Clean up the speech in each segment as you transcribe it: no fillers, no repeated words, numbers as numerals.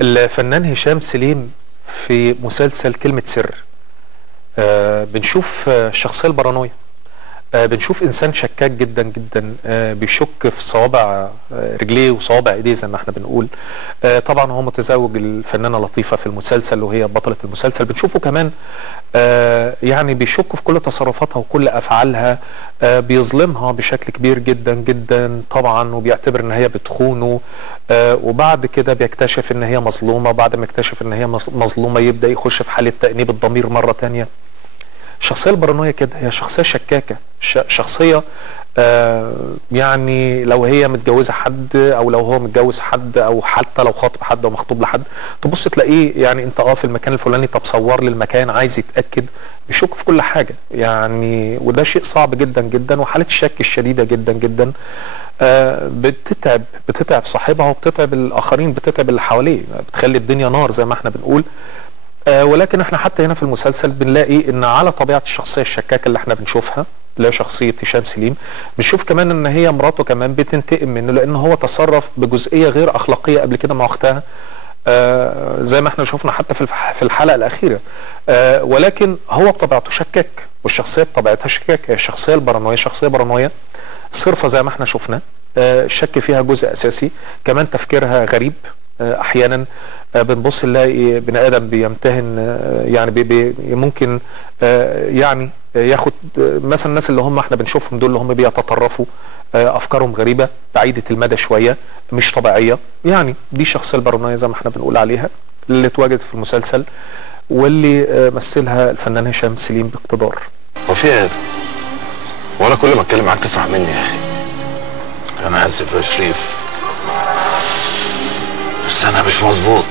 الفنان هشام سليم في مسلسل كلمة سر بنشوف الشخصية البارانوية. بنشوف انسان شكاك جدا جدا، بيشك في صوابع رجليه وصوابع ايديه زي ما احنا بنقول. طبعا هو متزوج الفنانه لطيفه في المسلسل وهي بطله المسلسل. بنشوفه كمان يعني بيشك في كل تصرفاتها وكل افعالها، بيظلمها بشكل كبير جدا جدا طبعا، وبيعتبر ان هي بتخونه، وبعد كده بيكتشف ان هي مظلومه، وبعد ما يكتشف ان هي مظلومه يبدا يخش في حاله تأنيب الضمير مره ثانيه. الشخصية البارانوية كده هي شخصية شكاكة، شخصية يعني لو هي متجوزة حد او لو هو متجوز حد او حتى لو خاطب حد او مخطوب لحد، تبص تلاقيه يعني انت في المكان الفلاني، طب صور لي المكان، عايز يتأكد، بيشك في كل حاجة يعني. وده شيء صعب جدا جدا، وحالة الشك الشديدة جدا جدا بتتعب صاحبها وبتتعب الاخرين، بتتعب اللي حواليه، بتخلي الدنيا نار زي ما احنا بنقول. ولكن احنا حتى هنا في المسلسل بنلاقي ان على طبيعة الشخصية الشكاكة اللي احنا بنشوفها، اللي هي شخصية هشام سليم، بنشوف كمان ان هي مراته كمان بتنتقم منه لان هو تصرف بجزئية غير اخلاقية قبل كده مع اختها، زي ما احنا شفنا حتى في الحلقة الاخيرة. ولكن هو بطبيعته شكاك، والشخصية بطبيعتها شكاك، هي الشخصية البارانوية شخصية بارانوية صرفة زي ما احنا شفنا. الشك فيها جزء اساسي، كمان تفكيرها غريب. احيانا بنبص نلاقي بني ادم بيمتهن، يعني ممكن يعني ياخد مثلا الناس اللي هم احنا بنشوفهم دول اللي هم بيتطرفوا، افكارهم غريبه بعيده المدى شويه، مش طبيعيه. يعني دي الشخصيه البارانويه زي ما احنا بنقول عليها اللي اتواجدت في المسلسل، واللي مثلها الفنان هشام سليم باقتدار. هو في ايه ده؟ وانا كل ما اتكلم معاك تسمع مني يا اخي. انا اسف يا شريف، بس انا مش مظبوط.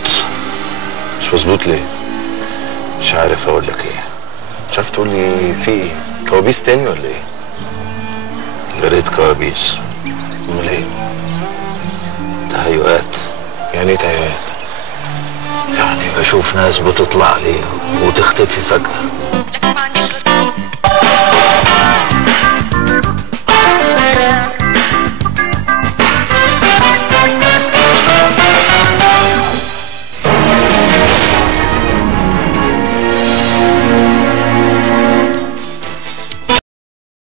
مش مظبوط ليه؟ مش عارف اقول لك ايه. مش عارف تقول لي في ايه؟ كوابيس تاني ولا ايه؟ يا ريت كوابيس. امال ايه؟ تهيؤات. يعني ايه تهيؤات؟ يعني بشوف ناس بتطلع لي وتختفي فجأة. لكن ما عنديش غير